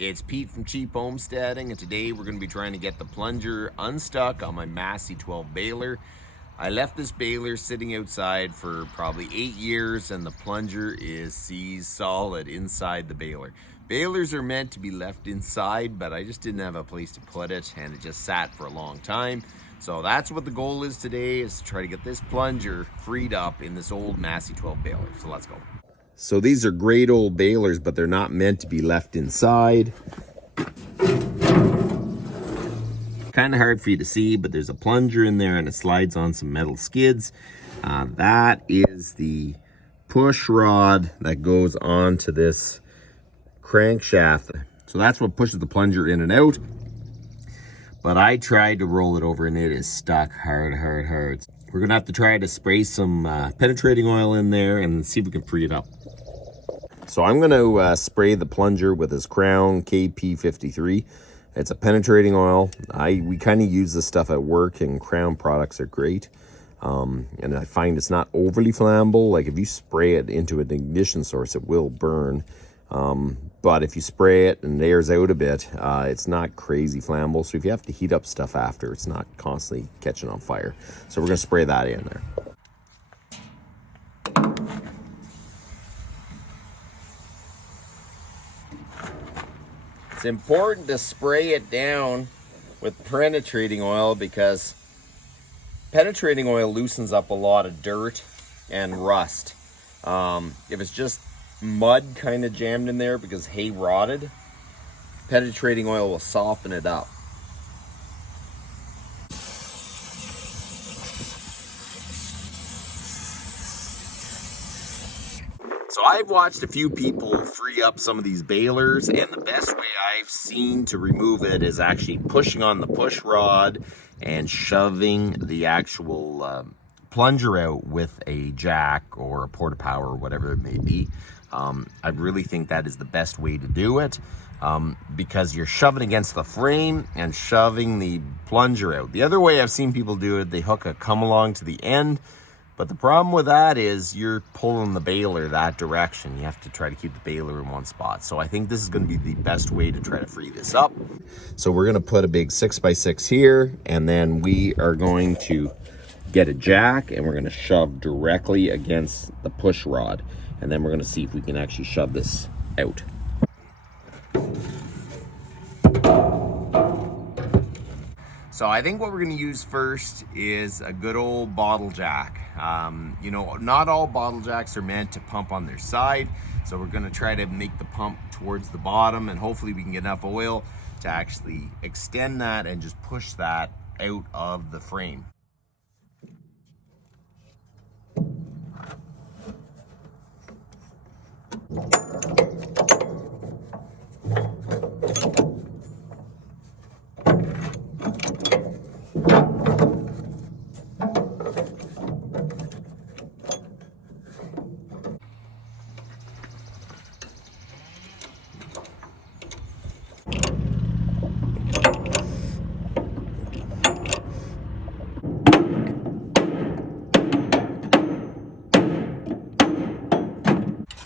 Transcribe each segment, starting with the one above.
It's Pete from Cheap Homesteading, and today we're going to be trying to get the plunger unstuck on my Massey 12 baler. I left this baler sitting outside for probably 8 years, and the plunger is seized solid inside the baler. Balers are meant to be left inside, but I just didn't have a place to put it, and it just sat for a long time. So that's what the goal is today, is to try to get this plunger freed up in this old Massey 12 baler. So let's go. So these are great old balers, but they're not meant to be left inside. Kind of hard for you to see, but there's a plunger in there and it slides on some metal skids. That is the push rod that goes onto this crankshaft. So that's what pushes the plunger in and out. But I tried to roll it over and it is stuck hard. We're gonna have to try to spray some penetrating oil in there and see if we can free it up. So I'm gonna spray the plunger with this Crown KP53. It's a penetrating oil. We kind of use this stuff at work, and Crown products are great. And I find it's not overly flammable. Like if you spray it into an ignition source, it will burn. But if you spray it and it airs out a bit, it's not crazy flammable. So if you have to heat up stuff after, it's not constantly catching on fire. So we're gonna spray that in there. It's important to spray it down with penetrating oil because penetrating oil loosens up a lot of dirt and rust. If it's just mud kind of jammed in there because hay rotted, penetrating oil will soften it up. So I've watched a few people free up some of these balers, and the best way I've seen to remove it is actually pushing on the push rod and shoving the actual plunger out with a jack or a porta power or whatever it may be. I really think that is the best way to do it because you're shoving against the frame and shoving the plunger out. The other way I've seen people do it, they hook a come along to the end. But the problem with that is you're pulling the baler that direction. You have to try to keep the baler in one spot. So I think this is going to be the best way to try to free this up. So we're going to put a big 6x6 here, and then we are going to get a jack and we're going to shove directly against the push rod. And then we're going to see if we can actually shove this out. So I think what we're going to use first is a good old bottle jack. You know, not all bottle jacks are meant to pump on their side. So we're going to try to make the pump towards the bottom, and hopefully we can get enough oil to actually extend that and just push that out of the frame.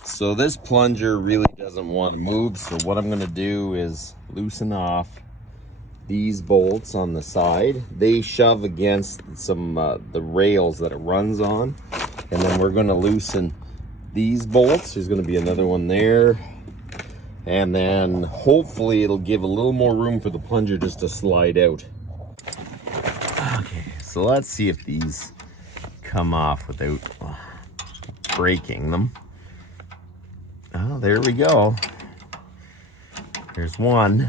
So this plunger really doesn't want to move, so what I'm going to do is loosen off these bolts on the side. They shove against some the rails that it runs on, and then we're going to loosen these bolts. There's going to be another one there, and then hopefully it'll give a little more room for the plunger just to slide out. Okay, so let's see if these come off without breaking them. Oh, there we go. There's one.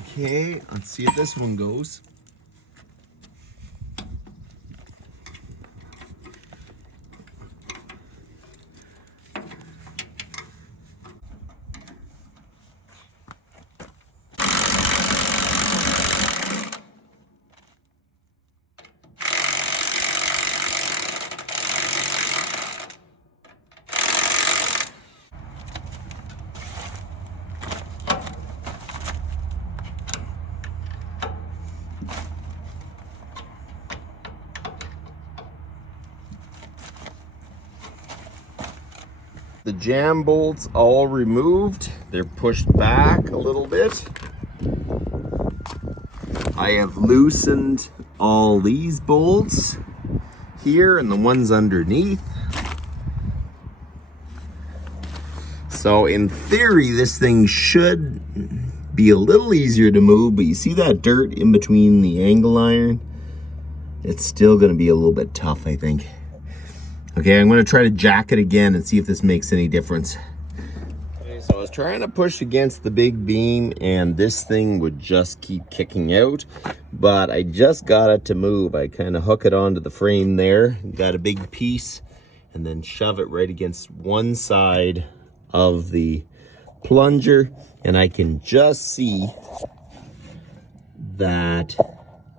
Okay, let's see if this one goes. the jam bolts all removed. They're pushed back a little bit. I have loosened all these bolts here and the ones underneath. So in theory, this thing should be a little easier to move, but you see that dirt in between the angle iron? It's still gonna be a little bit tough, I think. Okay, I'm gonna try to jack it again and see if this makes any difference. Okay, so I was trying to push against the big beam and this thing would just keep kicking out, but I just got it to move. I kind of hook it onto the frame there, got a big piece, and then shove it right against one side of the plunger, and I can just see that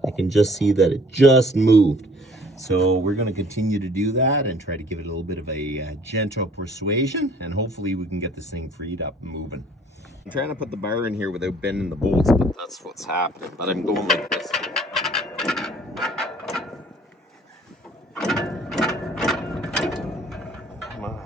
it just moved. So we're going to continue to do that and try to give it a little bit of a gentle persuasion, and hopefully we can get this thing freed up and moving. I'm trying to put the bar in here without bending the bolts, but that's what's happening. But I'm going like this. Come on.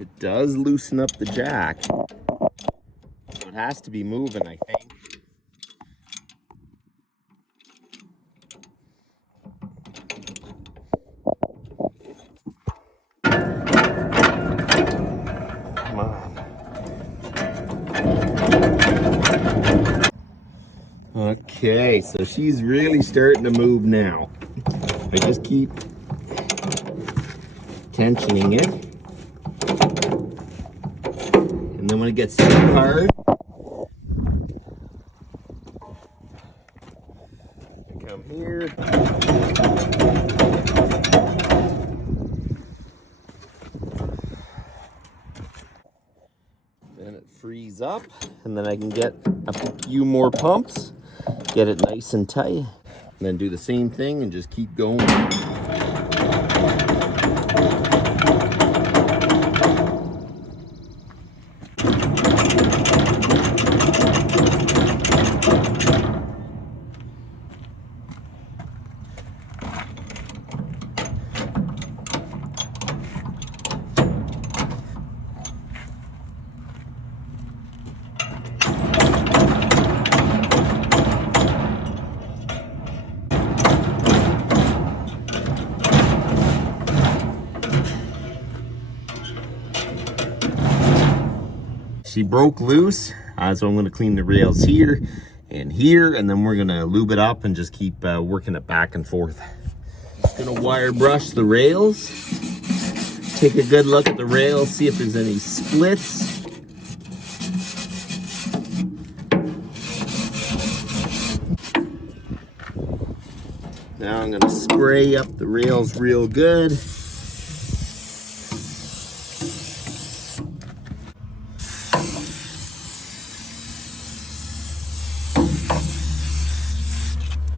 It does loosen up the jack, so it has to be moving, I think. Come on. Okay, so she's really starting to move now. I just keep tensioning it. And then when it gets too hard, I come here. Then it frees up, and then I can get a few more pumps, get it nice and tight, and then do the same thing and just keep going. She broke loose, so I'm going to clean the rails here, and then we're going to lube it up and just keep working it back and forth. Just going to wire brush the rails, take a good look at the rails, see if there's any splits. Now I'm going to spray up the rails real good.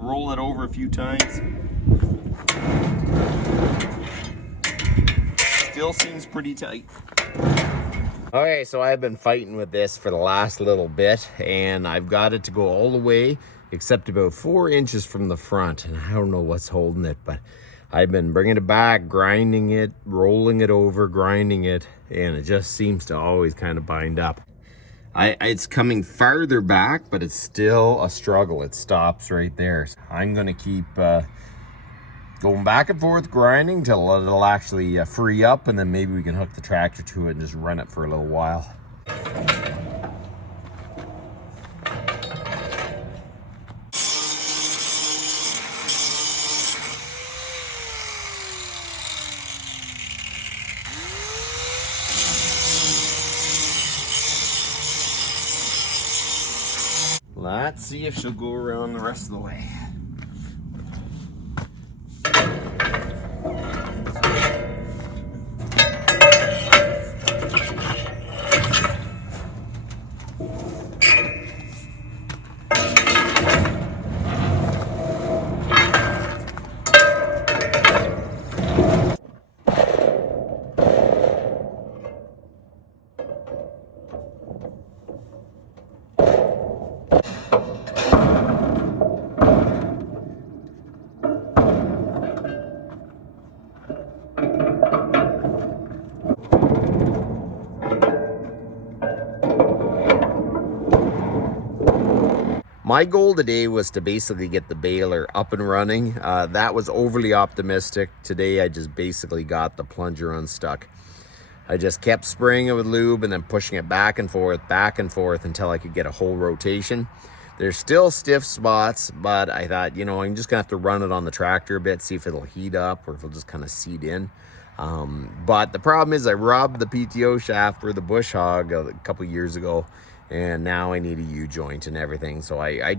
Roll it over a few times. Still seems pretty tight. Okay, so I've been fighting with this for the last little bit, and I've got it to go all the way except about 4 inches from the front, and I don't know what's holding it, but I've been bringing it back, grinding it, rolling it over, grinding it, and it just seems to always kind of bind up. It's coming farther back, but it's still a struggle. It stops right there. So I'm going to keep going back and forth, grinding till it'll actually free up, and then maybe we can hook the tractor to it and just run it for a little while. Let's see if she'll go around the rest of the way. My goal today was to basically get the baler up and running. That was overly optimistic. Today I just basically got the plunger unstuck. I just kept spraying it with lube and then pushing it back and forth until I could get a whole rotation. There's still stiff spots, but I thought, you know, I'm just gonna have to run it on the tractor a bit, see if it'll heat up or if it'll just kind of seat in. But the problem is I robbed the PTO shaft for the bush hog a couple years ago, and now I need a U-joint and everything. So I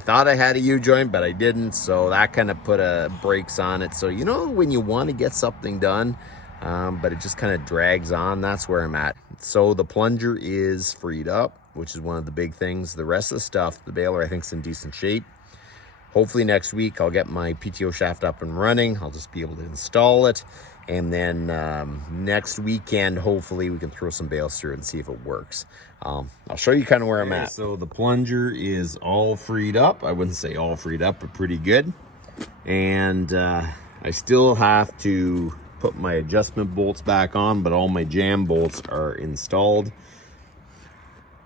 thought I had a U-joint, but I didn't, so that kind of put a brakes on it. So, you know, when you want to get something done, but it just kind of drags on, that's where I'm at. So the plunger is freed up, which is one of the big things. The rest of the stuff, the baler I think is in decent shape. Hopefully next week I'll get my PTO shaft up and running. I'll just be able to install it. And then next weekend, hopefully we can throw some bales through it and see if it works. I'll show you kind of where I'm at. So the plunger is all freed up. I wouldn't say all freed up, but pretty good. And I still have to put my adjustment bolts back on, but all my jam bolts are installed.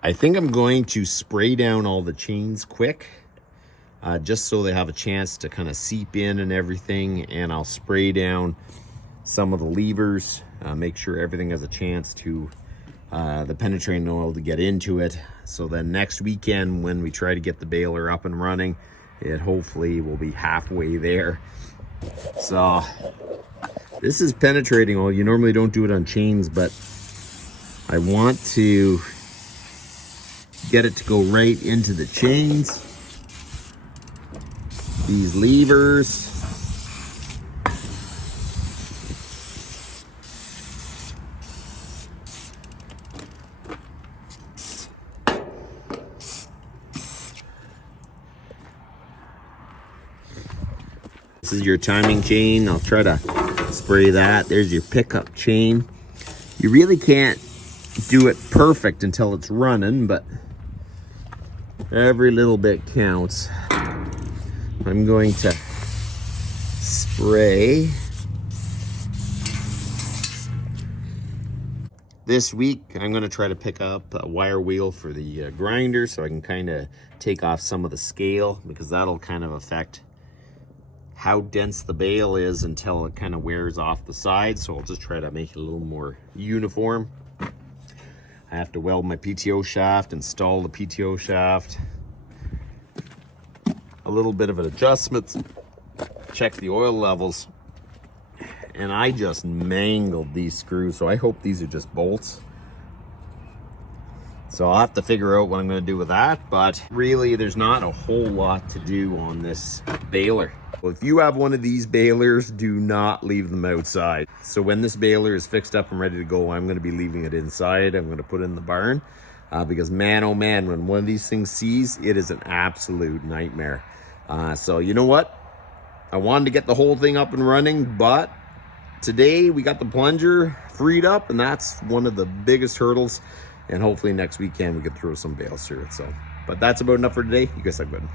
I think I'm going to spray down all the chains quick, just so they have a chance to kind of seep in and everything. And I'll spray down some of the levers, make sure everything has a chance to the penetrating oil to get into it. So then next weekend when we try to get the baler up and running, it hopefully will be halfway there. So this is penetrating oil. You normally don't do it on chains, but I want to get it to go right into the chains. These levers. This is your timing chain. I'll try to spray that. There's your pickup chain. You really can't do it perfect until it's running, but every little bit counts. I'm going to spray. This week, I'm going to try to pick up a wire wheel for the grinder so I can kind of take off some of the scale, because that'll kind of affect how dense the bale is until it kind of wears off the side. So I'll just try to make it a little more uniform. I have to weld my PTO shaft, install the PTO shaft, a little bit of an adjustment, check the oil levels, and I just mangled these screws. So I hope these are just bolts. So I'll have to figure out what I'm going to do with that, but really there's not a whole lot to do on this baler. Well, if you have one of these balers, do not leave them outside. So when this baler is fixed up and ready to go, I'm going to be leaving it inside. I'm going to put it in the barn because man, oh man, when one of these things sees, it is an absolute nightmare. So you know what? I wanted to get the whole thing up and running, but today we got the plunger freed up, and that's one of the biggest hurdles. And hopefully next weekend we can throw some bales through it. So, but that's about enough for today. You guys have a good one.